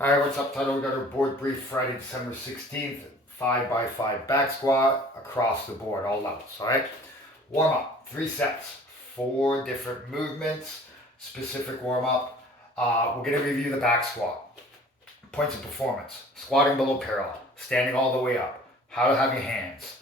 All right, what's up, Tuttle? We got our board brief Friday, December 16th, 5x5 back squat across the board, all levels, all right? Warm up, 3 sets, 4 different movements, specific warm up. We're gonna review the back squat. Points of performance, squatting below parallel, standing all the way up, how to have your hands,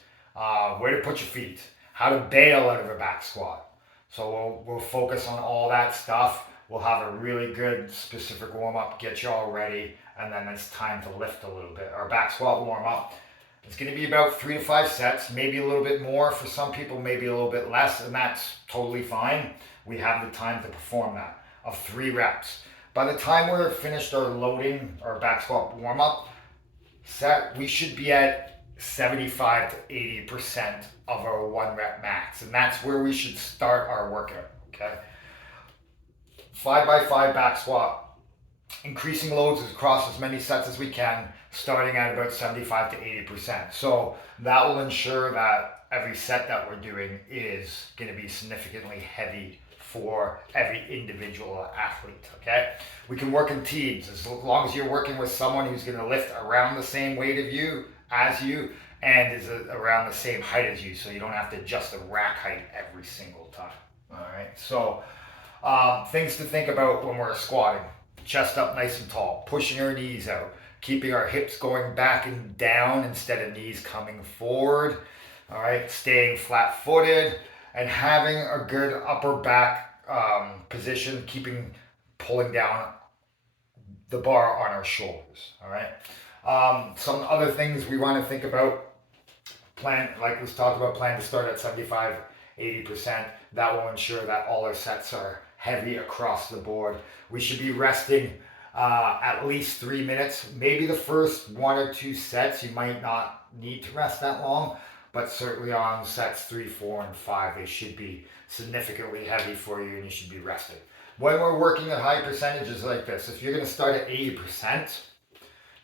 where to put your feet, how to bail out of a back squat. So we'll focus on all that stuff. We'll have a really good specific warm up, get you all ready, and then it's time to lift a little bit. Our back squat warm up. It's going to be about 3 to 5 sets, maybe a little bit more for some people, maybe a little bit less, and that's totally fine. We have the time to perform that of 3 reps. By the time we're finished our loading, our back squat warm up set, we should be at 75 to 80% of our 1 rep max, and that's where we should start our workout. Okay, 5x5 back squat, increasing loads across as many sets as we can, starting at about 75 to 80%. So that will ensure that every set that we're doing is going to be significantly heavy for every individual athlete. Okay, we can work in teams as long as you're working with someone who's going to lift around the same weight of you as you and is around the same height as you, so you don't have to adjust the rack height every single time. All right, so things to think about when we're squatting: chest up nice and tall, pushing our knees out, keeping our hips going back and down instead of knees coming forward. All right, staying flat footed and having a good upper back position, pulling down the bar on our shoulders. All right. Some other things we want to think about: like we talked about, plan to start at 75, 80%. That will ensure that all our sets are heavy across the board. We should be resting at least 3 minutes. Maybe the first 1 or 2 sets you might not need to rest that long, but certainly on sets 3, 4, and 5, they should be significantly heavy for you and you should be rested. When we're working at high percentages like this, if you're going to start at 80%,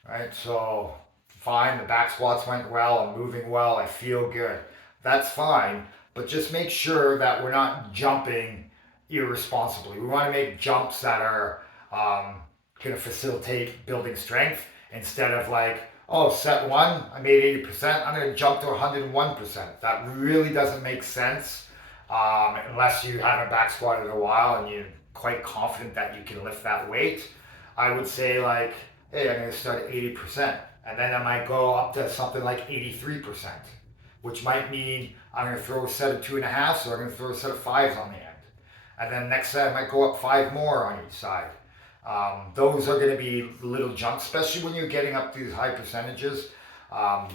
right, so fine, the back squats went well, I'm moving well, I feel good, that's fine, but just make sure that we're not jumping irresponsibly. We want to make jumps that are going to facilitate building strength instead of like, oh, set 1, I made 80%, I'm going to jump to 101%. That really doesn't make sense unless you haven't back squatted in a while and you're quite confident that you can lift that weight. I would say like, hey, I'm going to start at 80%, and then I might go up to something like 83%, which might mean I'm going to throw a set of 2.5, so I'm going to throw a set of 5s on the end. And then next set I might go up 5 more on each side. Those are going to be little jumps, especially when you're getting up to these high percentages.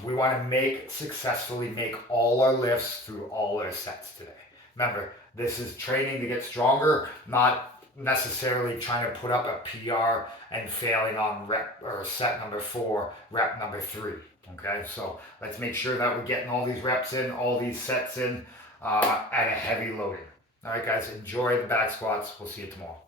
We want to successfully make all our lifts through all our sets today. Remember, this is training to get stronger, not necessarily trying to put up a PR and failing on rep or set number 4, rep number 3. Okay, so let's make sure that we're getting all these reps in, all these sets in at a heavy loading. All right, guys, enjoy the back squats. We'll see you tomorrow.